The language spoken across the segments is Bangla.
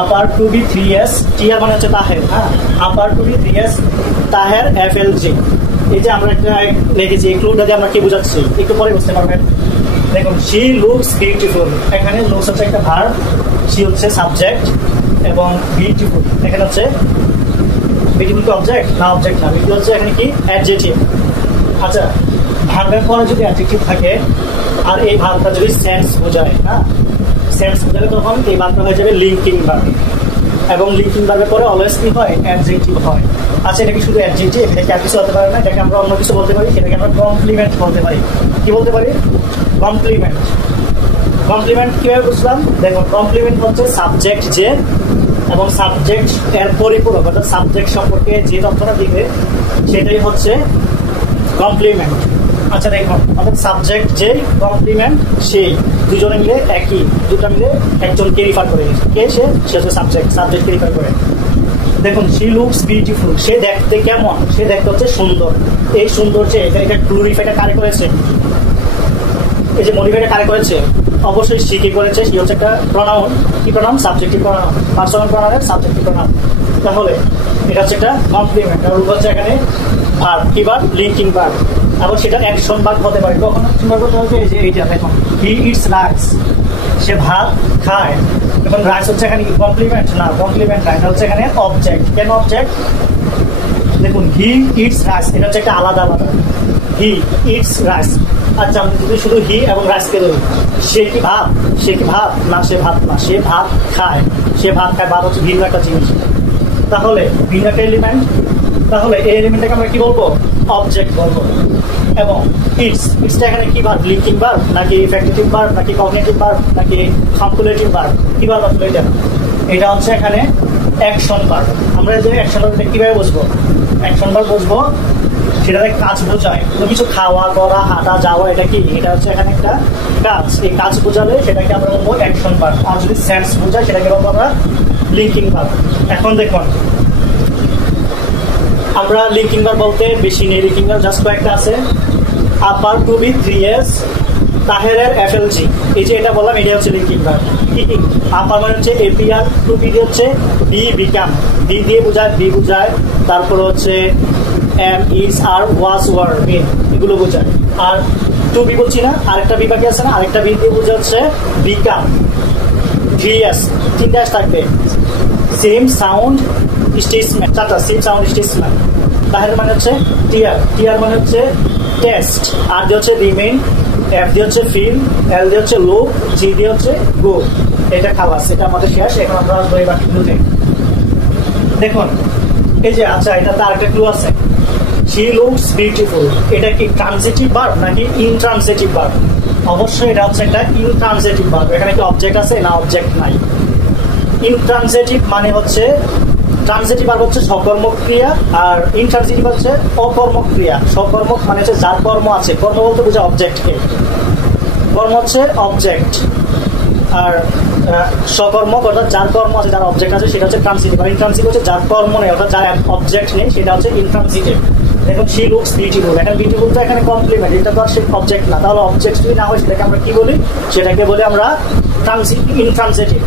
আপার টু বি 3s, টিয়ার মানে হচ্ছে তাহের, হ্যাঁ, upper to be 3s Taher FLG। এই যে আমরা একটা লিখেছি, এই ক্লুটা দিয়ে আমরা কি বোঝাচ্ছি একটু পরে বুঝতে পারবেন। দেখুন, শি লুকস বিউটিফুল, এখানে লুকস হচ্ছে একটা ভার্ব, শি হচ্ছে সাবজেক্ট এবং বিউটিফুল এখানে হচ্ছে বিউটিফুল কি অবজেক্ট না? অবজেক্ট না, বিউটিফুল হচ্ছে এখানে কি অ্যাডজেক্টিভ। আচ্ছা, ভার্বের পরে যদি অ্যাডজেক্টিভ থাকে আর এই ভার্বটা যদি সেন্স বোঝায়, হ্যাঁ, সেন্স বোঝালে তখন এই ভার্বটা হয়ে যাবে লিঙ্কিং ভার্ব, এবং লিঙ্কিং ভার্বের পরে অলওয়েজ কি হয়? অ্যাডজেক্টিভ হয়। আচ্ছা, এটা কি শুধু অ্যাডজেক্টিভ? এটাকে আর কিছু হতে পারে না, এটাকে আমরা অন্য কিছু বলতে পারি, এটাকে আমরা কমপ্লিমেন্ট বলতে পারি। কি বলতে পারি? কমপ্লিমেন্ট। কমপ্লিমেন্ট কিভাবে বুঝলাম? দেখুন, কমপ্লিমেন্ট হচ্ছে সাবজেক্ট যে এবং সাবজেক্ট এর পরিপূরক, অর্থাৎ সাবজেক্ট সম্পর্কে যে তথ্যটা দিবে সেটাই হচ্ছে কমপ্লিমেন্ট। আচ্ছা দেখুন, অর্থাৎ সাবজেক্ট যে, কমপ্লিমেন্ট সেই, দুজনে মিলে একই, দুটা মিলে একজনকে রিফার করে। কে সে? সে হচ্ছে সাবজেক্ট, সাবজেক্টকে রিফার করে। দেখুন, শি লুকস বিউটিফুল, সে দেখতে কেমন? সে দেখতে হচ্ছে সুন্দর। এই সৌন্দর্যে এটা গ্লোরিফাইটা কারে করেছে? এই যে মডিফাইটা কারে করেছে? অবশ্যই সি কি করেছে? সি হচ্ছে একটা প্রনাউন। কি প্রনাউন? সাবজেক্টিভ প্রনাউন, পার্সোনাল প্রনাউনের সাবজেক্টিভ প্রনাউন। তাহলে এটা হচ্ছে একটা কমপ্লিমেন্ট, আর হচ্ছে এখানে ভার্ব, কি ভার্ব? লিঙ্কিং ভার্ব, এবং সেটা অ্যাকশন ভার্ব হতে পারে। কখন অ্যাকশন ভার্ব হতে হবে? এই যে এইটা দেখুন, হি ইটস রাইস, সে ভাত খায়। এখন রাইস হচ্ছে এখানে কমপ্লিমেন্ট না, কমপ্লিমেন্ট না, এটা হচ্ছে এখানে অবজেক্ট। কেন অবজেক্ট? দেখুন, হি ইটস রাইস, এটা হচ্ছে একটা আলাদা আলাদা, হি ইটস রাইস। আচ্ছা, আমি যদি শুধু হি এবং রাইসকে ধরি, সে কি ভাত? সে কি ভাত না? সে ভাত না, সে ভাত খায়। সে ভাত খায়, ভাত হচ্ছে ভিন্ন একটা জিনিস, তাহলে ভিন্ন একটা এলিমেন্ট। তাহলে এই এলিমেন্টটাকে আমরা কি বলবো? অবজেক্ট বলবো। এবং ইটসটা এখানে কি ভার্ব? লিঙ্কিং ভার্ব নাকি ফ্যাক্টিটিভ ভার্ব নাকি কগনিটিভ ভার্ব নাকি কম্পুলেটিভ ভার্ব? কি ভার্ব আসলে এটা? এটা হচ্ছে এখানে অ্যাকশন ভার্ব। আমরা যে অ্যাকশন ভার্বটা কিভাবে বুঝবো? অ্যাকশন ভার্ব বুঝবো, সেটাতে কাজ বোঝায়, কোনো কিছু খাওয়া, করা, হাঁটা, যাওয়া, এটা কি? এটা হচ্ছে এখানে একটা কাজ। এই কাজ বোঝালে সেটাকে আমরা বলবো অ্যাকশন ভার্ব, আর যদি সেন্স বোঝায় সেটাকে বলবো আমরা লিঙ্কিং ভার্ব। এখন দেখুন, আমরা লিঙ্কিং ভার্ব বলতে বেশি নেই, লিঙ্কিং ভার্ব জাস্ট কয়েকটা আছে। আপার টু বি 3s তাহেরের FLG, এই যে এটা বললাম, এটা হচ্ছে লিঙ্কিং ভার্ব। কি কি? আপার মানে হচ্ছে APR, টু বি দিয়ে হচ্ছে বি বিকাম, বি দিয়ে বোঝায়, বি বোঝায়, তারপর হচ্ছে am, is, are, was, were, been, এগুলো বোঝায়। আর টু বি বলছি না, আরেকটা বি বাকি আছে না, আরেকটা বি দিয়ে বোঝা হচ্ছে বিকাম। 3s, 3s থাকবে। সেম সাউন্ড স্টেটসমেন্ট, চারটা সেম সাউন্ড স্টেটসমেন্ট। তাহের মানে হচ্ছে টিয়ার, টিয়ার মানে হচ্ছে টেস্ট, আর দিয়ে হচ্ছে রিমেইন, এফ দিয়ে হচ্ছে ফিল, এল দিয়ে হচ্ছে লুক, জি দিয়ে হচ্ছে গো। এটা খালাস, এটা আমাদের শেষ। এখন আমরা আসবো এই বাকিগুলোতে। দেখুন, এই যে, আচ্ছা, এটাতে আরেকটা ক্লু আছে, শি লুকস বিউটিফুল, এটা কি ট্রানজিটিভ ভার্ব নাকি ইনট্রানজিটিভ ভার্ব? অবশ্যই এটা হচ্ছে একটা ইনট্রানজিটিভ ভার্ব। এখানে কি অবজেক্ট আছে? না, অবজেক্ট নাই। ইনট্রানজিটিভ মানে হচ্ছে, ট্রানজিটিভ ভার্ব হচ্ছে সকর্মক ক্রিয়া, আর ইনট্রানজিটিভ হচ্ছে অকর্মক ক্রিয়া। সকর্মক মানে হচ্ছে যার কর্ম আছে, কর্ম বলতে বোঝা অবজেক্টকে, কর্ম হচ্ছে অবজেক্ট, আর সকর্মক অর্থাৎ যার কর্ম আছে, যার অবজেক্ট আছে, সেটা হচ্ছে ট্রানজিটিভ। আর ইনট্রানজিটিভ হচ্ছে যার কর্ম নেই, অর্থাৎ যার অবজেক্ট নেই, সেটা হচ্ছে ইনট্রানজিটিভ। দেখুন, শি লুকস বিউটিফুল, এখানে বিউটিফুল তো এখানে কমপ্লিমেন্ট, এটা তো আর সে অবজেক্ট না। তাহলে অবজেক্ট যদি না হয় সেটাকে আমরা কি বলি? সেটাকে বলি আমরা ইনট্রানজিটিভ।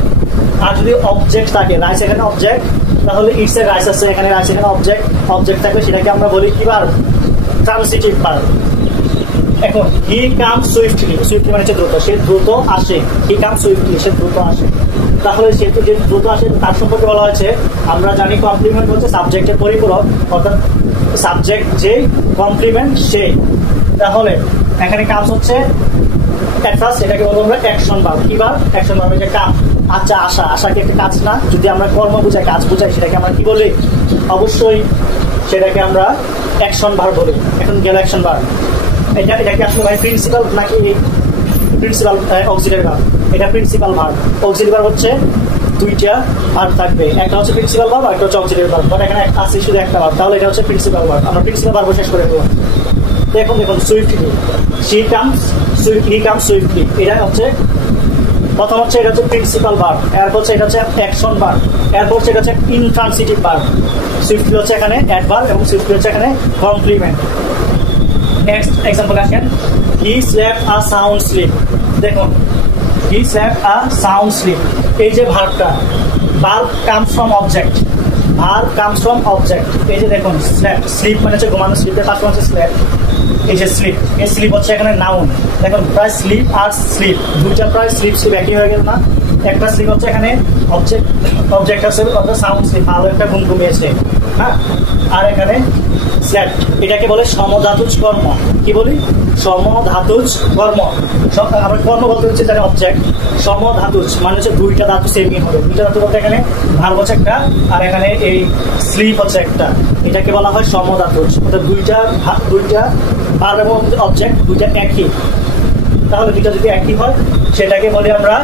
আর যদি অবজেক্ট থাকে, রাইস এখানে অবজেক্ট, তাহলে ইটস এর রাইস আছে, এখানে রাইস এখানে অবজেক্ট, অবজেক্ট থাকলে সেটাকে আমরা বলি কি ভার্ব? Transitive verb. এখন হি কাম সুইফটলি, সুইফটলি মানে হচ্ছে দ্রুত, সে দ্রুত আসে। হি কাম সুইফটলি, সে দ্রুত আসে। তাহলে সে যে দ্রুত আসে তার সম্পর্কে বলা হয়েছে, আমরা জানি কমপ্লিমেন্ট হচ্ছে সাবজেক্টের পরিপূরক, অর্থাৎ সাবজেক্ট যে, কমপ্লিমেন্ট সে। তাহলে এখানে কাজ হচ্ছে ফার্স্ট, এটাকে বলবো আমরা অ্যাকশন ভার্ব। কি ভার্ব? Action verb. এটা কাম। আচ্ছা, আশা, আশা কি একটা কাজ না? যদি আমরা কর্ম বুঝাই, কাজ বুঝাই, সেটাকে আমরা কি বলি? অবশ্যই সেটাকে আমরা অ্যাকশন ভার্ব বলি। এখন গেল অ্যাকশন ভার্ব। এটাকে আসলে মানে প্রিন্সিপাল নাকি প্রিন্সিপাল অক্সিলারি ভার্ব? এটা প্রিন্সিপাল ভার্ব। অক্সিলারি ভার্ব হচ্ছে দুইটা ভার্ব থাকবে, একটা হচ্ছে প্রিন্সিপাল ভার্ব, একটা হচ্ছে অক্সিলারি ভার্ব। বাট এখানে আছে শুধু একটা ভার্ব, তাহলে এটা হচ্ছে প্রিন্সিপাল ভার্ব। আমরা প্রিন্সিপাল ভার্ব শেষ করে দেবো। দেখুন, swiftly, she comes swiftly, he comes swiftly, এটা হচ্ছে প্রথম হচ্ছে, এটা হচ্ছে প্রিন্সিপাল ভার্ব, এরপর হচ্ছে এটা হচ্ছে অ্যাকশন ভার্ব, এরপর হচ্ছে এটা হচ্ছে ইনট্রানজিটিভ ভার্ব। সুইফটলি হচ্ছে এখানে অ্যাডভার্ব এবং সুইফটলি হচ্ছে এখানে কমপ্লিমেন্ট। নেক্সট এক্সাম্পল আসেন, he slept a sound sleep. দেখুন, he slept a sound sleep, এই যে ভার্বটা, verb comes from object, verb comes from object. এই যে দেখুন স্ল্যাপ, স্লিপ মানে হচ্ছে ঘুমানো, স্লিপের পাশে হচ্ছে স্ল্যাপ। এই যে স্লিপ, এই স্লিপ হচ্ছে এখানে নাউন। দেখুন প্রায় স্লিপ আর স্লিপ দুইটা প্রায় স্লিপ স্লিপ একই হয়ে গেল না? একটা স্লিপ হচ্ছে এখানে অবজেক্ট, অবজেক্ট আছে অর্থাৎ সাউন্ড স্লিপ, ভালো একটা ঘুম ঘুমিয়েছে, হ্যাঁ। আর এখানে স্ল্যাপ, এটাকে বলে সমধাতুজ কর্ম। কি বলি? সমধাতুজ কর্ম। আমরা কর্ম বলতে হচ্ছে যারা অবজেক্ট, সমধাতুজ মানে হচ্ছে দুইটা ধাতু সেমই হবে। দুইটা ধাতু বলতে এখানে ভার্ব হচ্ছে একটা আর এখানে এই স্লিপ হচ্ছে একটা, এটাকে বলা হয় সমধাতুজ। অর্থাৎ দুইটা ভার্ব এবং অবজেক্ট দুইটা একই। তাহলে দুইটা যদি একই হয় সেটাকে বলি আমরা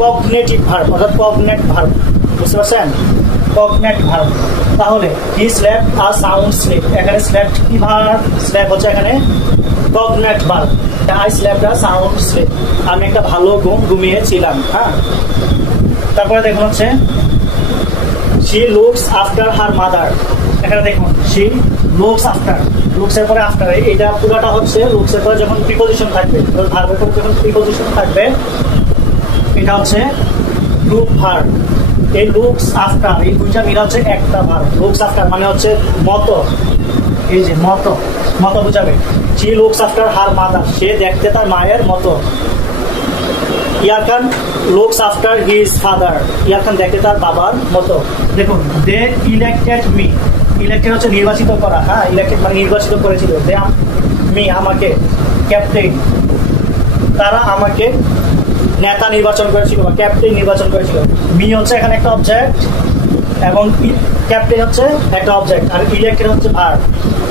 কগনেটিভ ভার্ব, অর্থাৎ কগনেট ভার্ব। বুঝতে পারছেন? Cognate verb. তাহলে he slept a sound sleep, এখানে স্লেপ্ট কি ভার্ব? স্লেপ হচ্ছে এখানে cognate verb. I slept a sound sleep, আমি একটা ভালো ঘুম ঘুমিয়েছিলাম, হ্যাঁ। তারপরে দেখুন হচ্ছে she looks after her mother. এখানে দেখুন শি লুকস আফটার, লুকস এর পরে আফটার, এটা পুরোটা হচ্ছে লুকস এর পরে যখন প্রিপোজিশন থাকবে, ভার্বের পরে যখন প্রিপোজিশন থাকবে এটা হচ্ছে লুক ভার্ব। এই লুকস আফটার এই দুইটা মিলে হচ্ছে একটা ভার্ব। লুকস আফটার মানে হচ্ছে মতো, এই যে মতো, মতো বুঝাবে। She looks after her mother, সে দেখতে তার মায়ের মতো। ইয়ারখান লুকস আফটার হিজ ফাদার, ইয়ারখান দেখতে তার বাবার মতো। দেখুন দে ইলেক্টেড মি, ইলেক্টেড হচ্ছে নির্বাচিত করা, হ্যাঁ। ইলেক্টেড মানে নির্বাচিত করেছিল। দে মি আমাকে, ক্যাপ্টেন তারা আমাকে নেতা নির্বাচন করেছিল বা ক্যাপ্টেন নির্বাচন করেছিল। মি হচ্ছে এখানে একটা অবজেক্ট এবং ক্যাপ্টেন হচ্ছে একটা অবজেক্ট আর ইলেক্টেড হচ্ছে ভার্ব।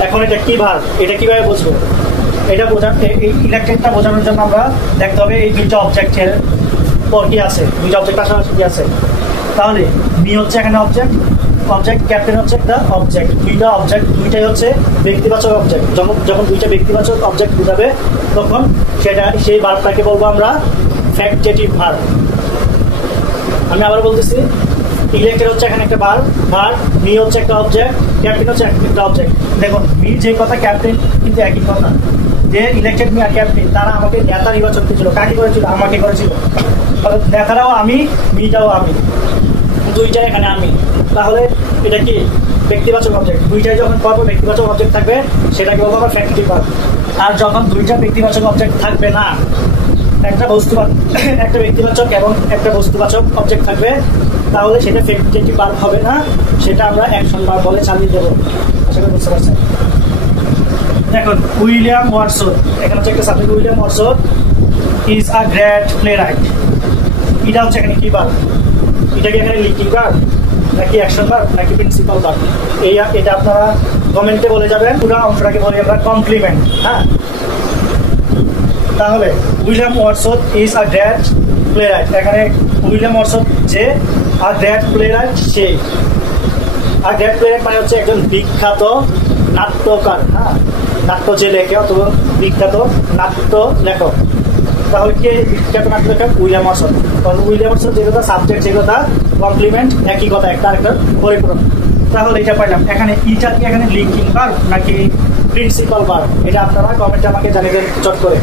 এখন এটা কি ভার্ব, এটা কিভাবে বুঝবো? এটা এই ইলেক্টেডটা বোঝানোর জন্য আমরা দেখতে হবে এই দুইটা অবজেক্টের পর কি আছে, দুইটা অবজেক্ট পাশাপাশি কি আছে। তাহলে মি হচ্ছে এখানে অবজেক্ট, অবজেক্ট ক্যাপ্টেন হচ্ছে একটা অবজেক্ট, দুইটা অবজেক্ট, দুইটাই হচ্ছে ব্যক্তিবাচক অবজেক্ট। যখন দুইটা ব্যক্তিবাচক অবজেক্ট বোঝাবে তখন সেটা সেই ভার্বটাকে বলবো আমরা ফ্যাক্টেটিভ ভার্ব। আমি আবার বলতেছি, ইলেক্টেড হচ্ছে এখানে একটা ভার্ব, মি হচ্ছে একটা অবজেক্ট, ক্যাপ্টেন হচ্ছে একটা অবজেক্ট। দেখুন মি যে কথা, ক্যাপ্টেন কিন্তু একই কথা। যে ইলেক্টেড মি আর ক্যাপ্টেন তারা আমাকে নেতা নির্বাচন করেছিল। কাকে করেছিল? আমাকে করেছিল। নেতারাও আমি, মিটাও আমি, দুইটাই এখানে আমি। তাহলে এটা কি ব্যক্তিবাচক অবজেক্ট। দুইটাই যখন করবো ব্যক্তিবাচক অবজেক্ট থাকবে সেটাকে বলবো আমরা ফ্যাক্টেটিভ ভার্ব। আর যখন দুইটা ব্যক্তিবাচক অবজেক্ট থাকবে না, একটা ব্যক্তিবাচক এবং একটা বস্তুবাচক অবজেক্ট থাকবে, তাহলে সেটা ফ্যাক্টেটিভ ভার্ব হবে না, সেটা আমরা অ্যাকশন ভার্ব বলে চালিয়ে দেবো। আশা করি বুঝতে পারছেন। দেখুন উইলিয়াম ওয়ার্ডসওয়ার্থ, এখানে হচ্ছে একটা subject, William Wordsworth is a great playwright. এটা হচ্ছে এখানে কি ভার্ব? এটা কি এখানে লিঙ্কিং ভার্ব নাকি অ্যাকশন ভার্ব নাকি প্রিন্সিপাল ভার্ব? এটা আপনারা কমেন্টে বলে যাবেন। পুরো অংশটাকে বলি আমরা কমপ্লিমেন্ট, হ্যাঁ। তাহলে William Wordsworth is a great playwright, এখানে উইলিয়াম ওয়ার্ডসওয়ার্থ যে, are great playwright say. Are great playwright মানে হচ্ছে একজন বিখ্যাত নাট্যকার, হ্যাঁ। নাট্য যে লেখে অথবা বিখ্যাত নাট্য লেখক। তাহলে কি বিখ্যাত নাট্য লেখক? William Wordsworth. কারণ উইলিয়াম ওয়ার্ডসওয়ার্থ যে কথা, সাবজেক্ট যে কথা, কমপ্লিমেন্ট একই কথা, একটা আরেকটার পরিপূরক। তাহলে এটা পাইলাম। এখানে ইটা কি এখানে লিঙ্কিং ভার্ব নাকি প্রিন্সিপাল ভার্ব? এটা আপনারা কমেন্টে আমাকে জানিয়ে দেন চট করে।